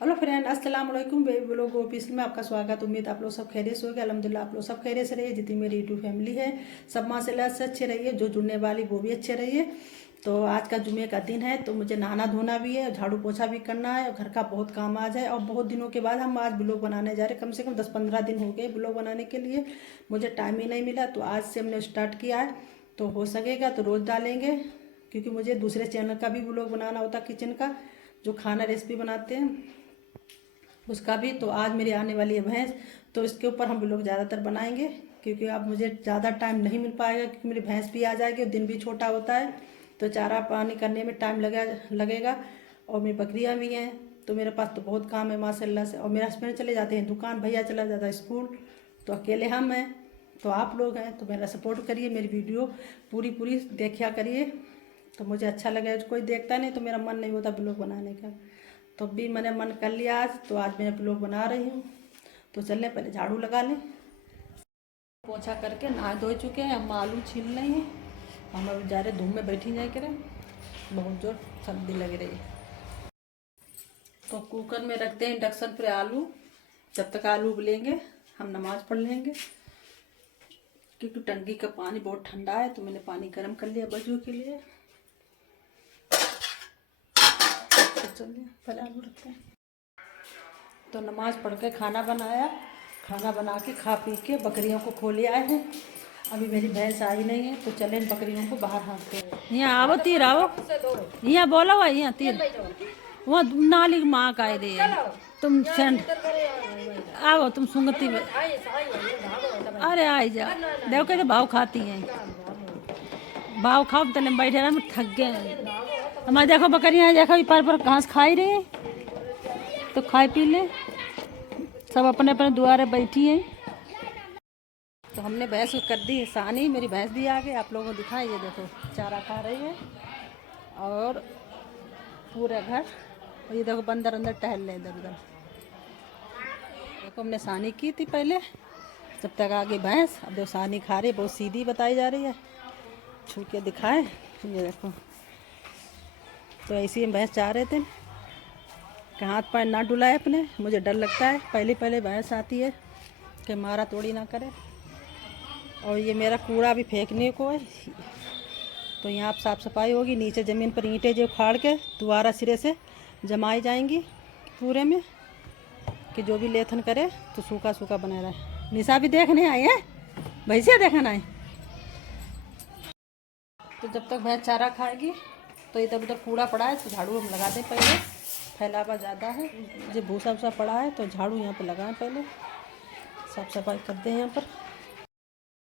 Hello friend, अस्सलाम वालेकुम। Baby blog office में आपका स्वागत। उम्मीद आप लोग सब खैरियत से होगे। अल्हम्दुलिल्लाह आप लोग सब खैरियत से रहिए। जितनी मेरी यूट्यूब फैमिली है सब माशाल्लाह से अच्छे रहिए। जो जुड़ने वाली वो भी अच्छे रहिए। तो आज का जुमे का दिन है, तो मुझे नहाना धोना भी है, झाड़ू पोछा भी करना है, घर का बहुत काम आज है। और बहुत दिनों के बाद हम आज ब्लॉग बनाने जा रहे हैं। कम से कम 10-15 दिन हो गए ब्लॉग बनाने के लिए, मुझे टाइम ही नहीं मिला। तो आज से हमने स्टार्ट किया है, तो हो सकेगा तो रोज़ डालेंगे, क्योंकि मुझे दूसरे चैनल का भी ब्लॉग बनाना होता, किचन का, जो खाना रेसिपी बनाते हैं उसका भी। तो आज मेरी आने वाली है भैंस, तो इसके ऊपर हम लोग ज़्यादातर बनाएंगे, क्योंकि अब मुझे ज़्यादा टाइम नहीं मिल पाएगा, क्योंकि मेरी भैंस भी आ जाएगी और दिन भी छोटा होता है, तो चारा पानी करने में टाइम लगेगा। और मेरी बकरियाँ भी हैं, तो मेरे पास तो बहुत काम है माशाल्लाह से। और मेरे हस्बैंड चले जाते हैं दुकान, भैया चला जाता है स्कूल, तो अकेले हम हैं। तो आप लोग हैं तो मेरा सपोर्ट करिए, मेरी वीडियो पूरी पूरी देखा करिए, तो मुझे अच्छा लगे। कोई देखता नहीं तो मेरा मन नहीं होता ब्लॉग बनाने का। तो भी मैंने मन कर लिया आज, तो आज मैं ब्लॉग बना रही हूँ। तो चलने पहले झाड़ू लगा लें। पोछा करके नहा धो चुके हैं, हम आलू छील रहे हैं। हम अभी जा रहे धूप में बैठी जाए करें, बहुत जोर सर्दी लग रही है। तो कुकर में रखते हैं इंडक्शन पर आलू। जब तक आलू उबलेंगे हम नमाज पढ़ लेंगे, क्योंकि टंकी का पानी बहुत ठंडा है। तो मैंने पानी गर्म कर लिया बच्चों के लिए। तो चलिए पहले आलू रखते हैं। तो नमाज पढ़ के खाना बनाया, खाना बना के खा पी के बकरियों को खोले आए हैं। अभी मेरी भैंस आई नहीं है, तो चले इन बकरियों को बाहर हाँकते हैं। यहाँ आओ तीर आओ, यहाँ बोला हुआ यहाँ तीर वहाँ नाली माँ का दे तुम सेंड आओ तुम सुंगती में। अरे आई जा देखो कैसे भाव खाती हैं, भाव खाओ तले बैठे रहे, हम थक गए। हमारे देखो बकरियाँ देखो पर घास खाई रही, तो खाई पी ले, सब अपने अपने द्वारे बैठी हैं। तो हमने भैंस कर दी सानी, मेरी भैंस भी आ गई। आप लोगों को दिखाई, ये देखो चारा खा रही है, और पूरा घर। और ये देखो बंदर अंदर टहल रहे इधर उधर। देखो हमने सानी की थी पहले, जब तक आ गई भैंस। अब देखो सानी खा रही, बहुत सीधी बताई जा रही है। छू के दिखाए, ये देखो। तो ऐसे ही हम भैंस चाह रहे थे कि हाथ पैर ना डुलाए अपने, मुझे डर लगता है। पहले पहले भैंस आती है कि मारा तोड़ी ना करे। और ये मेरा कूड़ा भी फेंकने को है, तो यहाँ आप साफ़ सफाई होगी। नीचे ज़मीन पर ईंटें जो फाड़ के दोबारा सिरे से जमाई जाएंगी पूरे में, कि जो भी लेथन करे तो सूखा सूखा बना रहा। निशा भी देखने आई है, भैंसिया देखना आए। तो जब तक भैंस चारा खाएगी, तो इधर उधर कूड़ा पड़ा है तो झाड़ू हम लगा दें पहले। फैलावा ज़्यादा है, जो भूसा भूसा पड़ा है तो झाड़ू यहाँ पर लगाएं, पहले साफ़ सफाई कर दें। यहाँ पर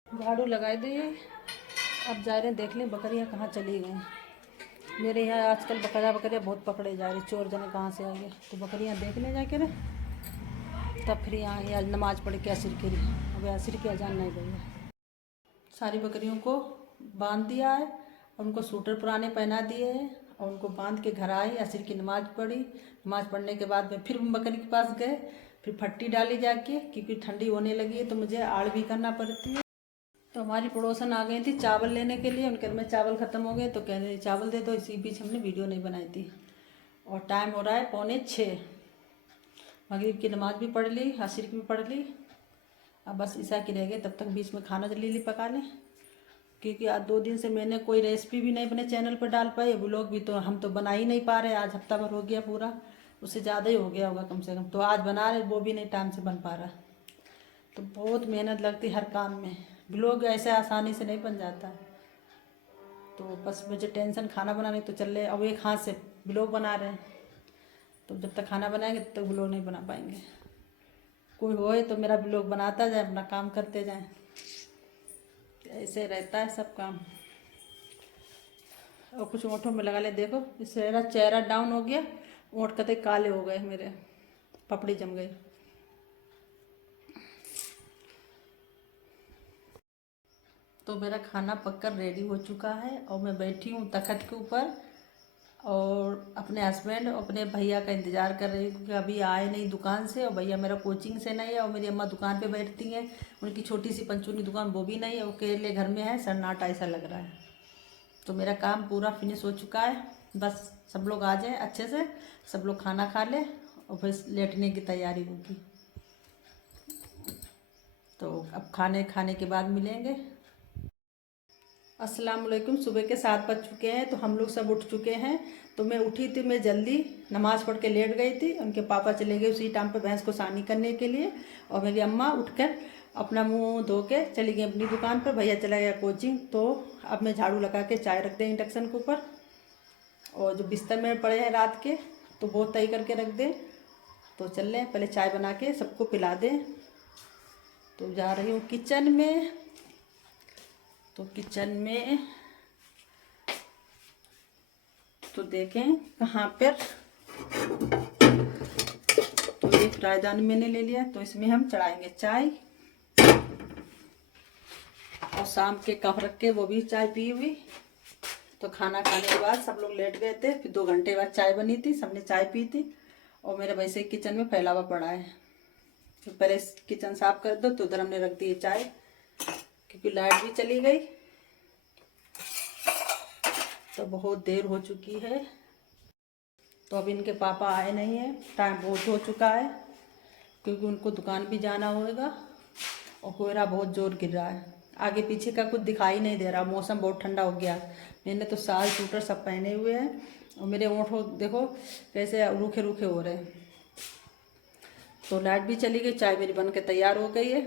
झाड़ू लगाए दिए। अब जा रहे हैं देख लें बकरियाँ कहाँ चली गई। मेरे यहाँ आजकल बकरियाँ बहुत पकड़े जा रही, चोर जने कहाँ से आ गए। तो बकरियाँ देख ले जाके ना, तब फिर यहाँ आज नमाज़ पढ़ के असर की। अब असर की अजान नहीं गई। सारी बकरियों को बांध दिया है, और उनको सूटर पुराने पहना दिए हैं, और उनको बांध के घर आई, असर की नमाज़ पढ़ी। नमाज़ पढ़ने के बाद में फिर बकरी के पास गए, फिर फट्टी डाली जाके, क्योंकि ठंडी होने लगी है तो मुझे आड़ भी करना पड़ती है। तो हमारी पड़ोसन आ गई थी चावल लेने के लिए, उनके घर में चावल ख़त्म हो गए, तो कह रहे चावल दे दो। इसी बीच हमने वीडियो नहीं बनाई थी। और टाइम हो रहा है 5:45। मगरिब की नमाज़ भी पढ़ ली, असर की भी पढ़ ली, अब बस ईसा की रह गई। तब तक बीच में खाना जल्दी पका लें, क्योंकि आज 2 दिन से मैंने कोई रेसिपी भी नहीं अपने चैनल पर डाल पाई। व्लॉग भी तो हम तो बना ही नहीं पा रहे। आज हफ्ता भर हो गया पूरा, उससे ज़्यादा ही हो गया होगा कम से कम। तो आज बना रहे, वो भी नहीं टाइम से बन पा रहा। तो बहुत मेहनत लगती हर काम में, ब्लॉग ऐसे आसानी से नहीं बन जाता। तो बस मुझे टेंशन खाना बनाने तो चल रहे। अब एक हाथ से ब्लॉग बना रहे हैं, तो जब तक खाना बनाएंगे तब तक ब्लॉग नहीं बना पाएंगे। कोई होए तो मेरा ब्लॉग बनाता जाए, अपना काम करते जाए, ऐसे रहता है सब काम। और कुछ ओंठों में लगा ले, देखो इससे मेरा चेहरा डाउन हो गया, ओंठ कते काले हो गए, मेरे पपड़ी जम गई। तो मेरा खाना पककर रेडी हो चुका है, और मैं बैठी हूँ तखत के ऊपर, और अपने हस्बैंड और अपने भैया का इंतज़ार कर रही हूँ, क्योंकि अभी आए नहीं दुकान से। और भैया मेरा कोचिंग से नहीं है, और मेरी अम्मा दुकान पे बैठती हैं, उनकी छोटी सी पंचूनी दुकान वो भी नहीं है, वो अकेले घर में है। सन्नाटा ऐसा लग रहा है। तो मेरा काम पूरा फिनिश हो चुका है, बस सब लोग आ जाएं अच्छे से, सब लोग खाना खा लें, और फिर लेटने की तैयारी होगी। तो अब खाने के बाद मिलेंगे। अस्सलाम वालेकुम। सुबह के 7 बज चुके हैं, तो हम लोग सब उठ चुके हैं। तो मैं उठी थी, मैं जल्दी नमाज़ पढ़ के लेट गई थी। उनके पापा चले गए उसी टाइम पे भैंस को सानी करने के लिए, और मेरी अम्मा उठकर अपना मुंह धो के चली गई अपनी दुकान पर। भैया चला गया कोचिंग। तो अब मैं झाड़ू लगा के चाय रख दें इंडक्शन के ऊपर, और जो बिस्तर में पड़े हैं रात के तो वो तय करके रख दें। तो चल रहे हैं, पहले चाय बना के सबको पिला दें। तो जा रही हूँ किचन में। तो किचन में तो देखें कहाँ पर, तो ये फ्राईदान मैंने ले लिया। तो इसमें हम चढ़ाएंगे चाय, और शाम के कप रख के वो भी चाय पी हुई। तो खाना खाने के बाद सब लोग लेट गए थे, फिर 2 घंटे बाद चाय बनी थी, सबने चाय पी थी। और मेरा वैसे किचन में फैलावा पड़ा है। तो पहले किचन साफ कर दो। तो उधर हमने रख दी चाय, क्योंकि लाइट भी चली गई। तो बहुत देर हो चुकी है। तो अब इनके पापा आए नहीं हैं, टाइम बहुत हो चुका है, क्योंकि उनको दुकान भी जाना होगा। और कोहरा बहुत जोर गिर रहा है, आगे पीछे का कुछ दिखाई नहीं दे रहा। मौसम बहुत ठंडा हो गया। मैंने तो साल स्वेटर सब पहने हुए हैं, और मेरे ओंठ देखो कैसे रूखे रूखे हो रहे हैं। तो लाइट भी चली गई, चाय मेरी बन के तैयार हो गई है।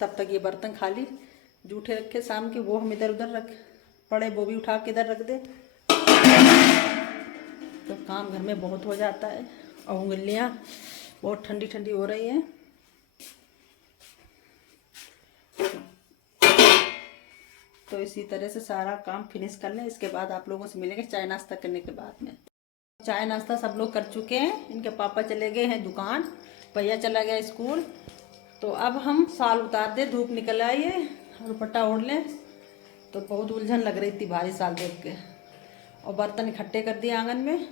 तब तक ये बर्तन खाली जूठे रखे शाम के, वो हम इधर उधर रख पड़े, वो भी उठा के इधर रख दे। तो काम घर में बहुत हो जाता है, और उंगलियाँ बहुत ठंडी ठंडी हो रही हैं। तो इसी तरह से सारा काम फिनिश कर लें। इसके बाद आप लोगों से मिलेंगे चाय नाश्ता करने के बाद में। चाय नाश्ता सब लोग कर चुके हैं। इनके पापा चले गए हैं दुकान, भैया चला गया स्कूल। तो अब हम साल उतार दे, धूप निकल आई है, दुपट्टा ओढ़ लें। तो बहुत उलझन लग रही थी भारी साल देख के। और बर्तन इकट्ठे कर दिए आंगन में।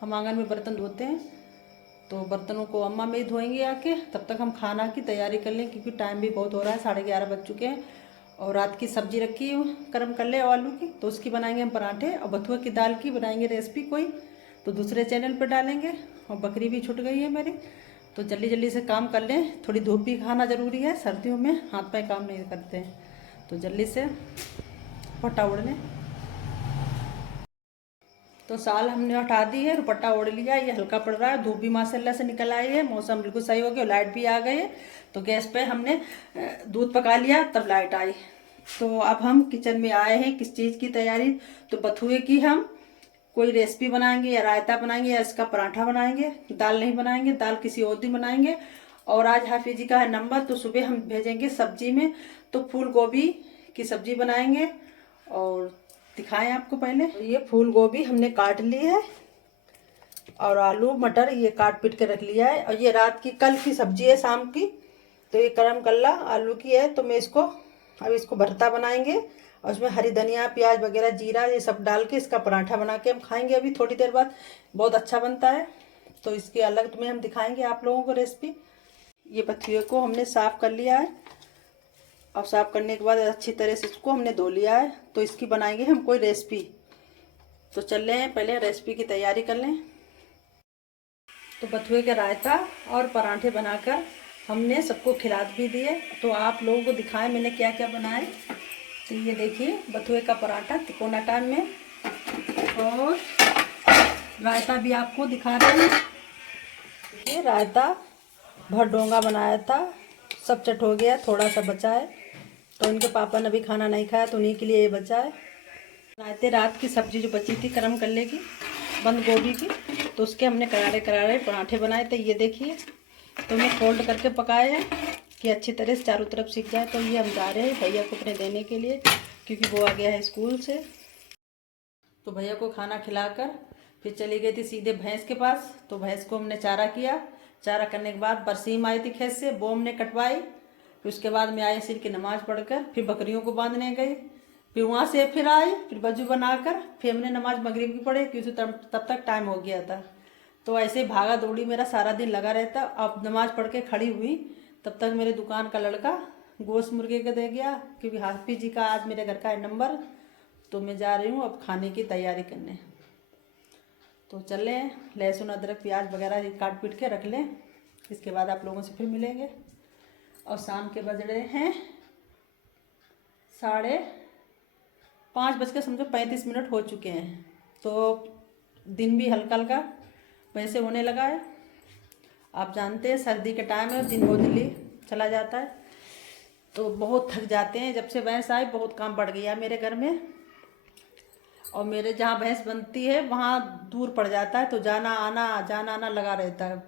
हम आंगन में बर्तन धोते हैं, तो बर्तनों को अम्मा में ही धोएंगे आके। तब तक हम खाना की तैयारी कर लें, क्योंकि टाइम भी बहुत हो रहा है, 11:30 बज चुके हैं। और रात की सब्जी रखी गर्म कर ले आलू की, तो उसकी बनाएंगे हम पराठे। और बथुए की दाल की बनाएंगे रेसिपी कोई, तो दूसरे चैनल पर डालेंगे। और बकरी भी छूट गई है मेरी। तो जल्दी जल्दी से काम कर लें, थोड़ी धूप भी खाना ज़रूरी है, सर्दियों में हाथ पैर काम नहीं करते हैं। तो जल्दी से दुपट्टा ओढ़ लें। तो साल हमने हटा दी है, दुपट्टा ओढ़ लिया। ये हल्का पड़ रहा है, धूप भी माशाल्लाह से निकल आई है, मौसम बिल्कुल सही हो गया, लाइट भी आ गई है। तो गैस पे हमने दूध पका लिया, तब लाइट आई। तो अब हम किचन में आए हैं, किस चीज़ की तैयारी। तो बथुए की हम कोई रेसिपी बनाएंगे, या रायता बनाएंगे, या इसका पराठा बनाएंगे। दाल नहीं बनाएंगे, दाल किसी और दिन बनाएंगे। और आज हाफिज जी का है नंबर, तो सुबह हम भेजेंगे सब्जी में। तो फूल गोभी की सब्जी बनाएंगे। और दिखाएं आपको, पहले ये फूल गोभी हमने काट ली है, और आलू मटर ये काट पीट के रख लिया है। और ये रात की कल की सब्जी है शाम की। तो ये करम कल्ला आलू की है। तो मैं इसको भरता बनाएंगे, और उसमें हरी धनिया प्याज वगैरह जीरा ये सब डाल के इसका पराठा बना के हम खाएंगे अभी थोड़ी देर बाद। बहुत अच्छा बनता है। तो इसके अलग तुम्हें हम दिखाएंगे आप लोगों को रेसिपी। ये बथुए को हमने साफ़ कर लिया है, और साफ़ करने के बाद अच्छी तरह से इसको हमने धो लिया है। तो इसकी बनाएंगे हम कोई रेसिपी। तो चल रहे हैं, पहले रेसिपी की तैयारी कर लें। तो बथुए का रायता और पराठे बनाकर हमने सबको खिला भी दिए। तो आप लोगों को दिखाएं मैंने क्या क्या बनाए। तो ये देखिए बथुए का पराठा तिकोना टाइम में, और रायता भी आपको दिखा रहे हैं। ये रायता भर डोंगा बनाया था, सब चट हो गया, थोड़ा सा बचा है। तो इनके पापा ने भी खाना नहीं खाया, तो उन्हीं के लिए ये बचा है। रायते रात की सब्जी जो बची थी करम कल्ले की, बंद गोभी की, तो उसके हमने करारे करारे पराठे बनाए थे। ये देखिए, तो मैं फोल्ड करके पकाया कि अच्छी तरह से चारों तरफ सीख जाए। तो ये हम जा रहे हैं भैया को अपने देने के लिए, क्योंकि वो आ गया है स्कूल से। तो भैया को खाना खिलाकर फिर चली गई थी सीधे भैंस के पास। तो भैंस को हमने चारा किया। चारा करने के बाद बरसीम आई थी खेत से, वो हमने कटवाई। फिर उसके बाद मैं आई सिर की नमाज़ पढ़कर, फिर बकरियों को बांधने गई। फिर वहाँ से फिर आई, फिर वजू बनाकर फिर हमने नमाज मगरिब की पढ़ी, क्योंकि तब तक टाइम हो गया था। तो ऐसे भागा दौड़ी मेरा सारा दिन लगा रहता। अब नमाज पढ़ के खड़ी हुई, तब तक मेरे दुकान का लड़का गोश्त मुर्गे का दे गया, क्योंकि हाफिज जी का आज मेरे घर का है नंबर। तो मैं जा रही हूँ अब खाने की तैयारी करने। तो चल लें, लहसुन अदरक प्याज वगैरह काट पीट के रख लें। इसके बाद आप लोगों से फिर मिलेंगे। और शाम के बज रहे हैं 5:35 समझो 35 हो चुके हैं। तो दिन भी हल्का हल्का वैसे होने लगा है। आप जानते हैं सर्दी के टाइम है, दिन बहुत जल्दी चला जाता है, तो बहुत थक जाते हैं। जब से भैंस आई बहुत काम बढ़ गया मेरे घर में। और मेरे जहाँ भैंस बनती है वहाँ दूर पड़ जाता है, तो जाना आना लगा रहता है।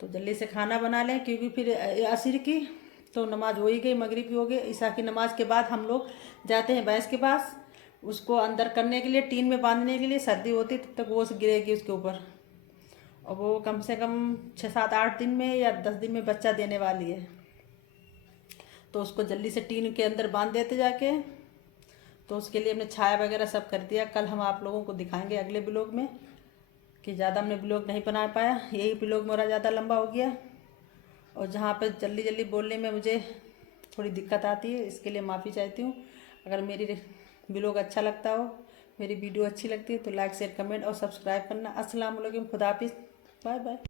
तो जल्दी से खाना बना लें, क्योंकि फिर असर की तो नमाज हो ही गई, मगरिब भी हो गई। ईशा की नमाज के बाद हम लोग जाते हैं भैंस के पास, उसको अंदर करने के लिए, टीन में बांधने के लिए। सर्दी होती तब तक वो गिरेगी उसके ऊपर। और वो कम से कम 6-7-8 दिन में या 10 दिन में बच्चा देने वाली है। तो उसको जल्दी से टीन के अंदर बांध देते जाके। तो उसके लिए हमने छाया वगैरह सब कर दिया। कल हम आप लोगों को दिखाएंगे अगले ब्लॉग में, कि ज़्यादा हमने ब्लॉग नहीं बना पाया, यही ब्लॉग मेरा ज़्यादा लंबा हो गया। और जहाँ पे जल्दी जल्दी बोलने में मुझे थोड़ी दिक्कत आती है, इसके लिए माफ़ी चाहती हूँ। अगर मेरी ब्लॉग अच्छा लगता हो, मेरी वीडियो अच्छी लगती है, तो लाइक शेयर कमेंट और सब्सक्राइब करना। अस्सलाम वालेकुम, खुदा हाफिज़, बाय बाय।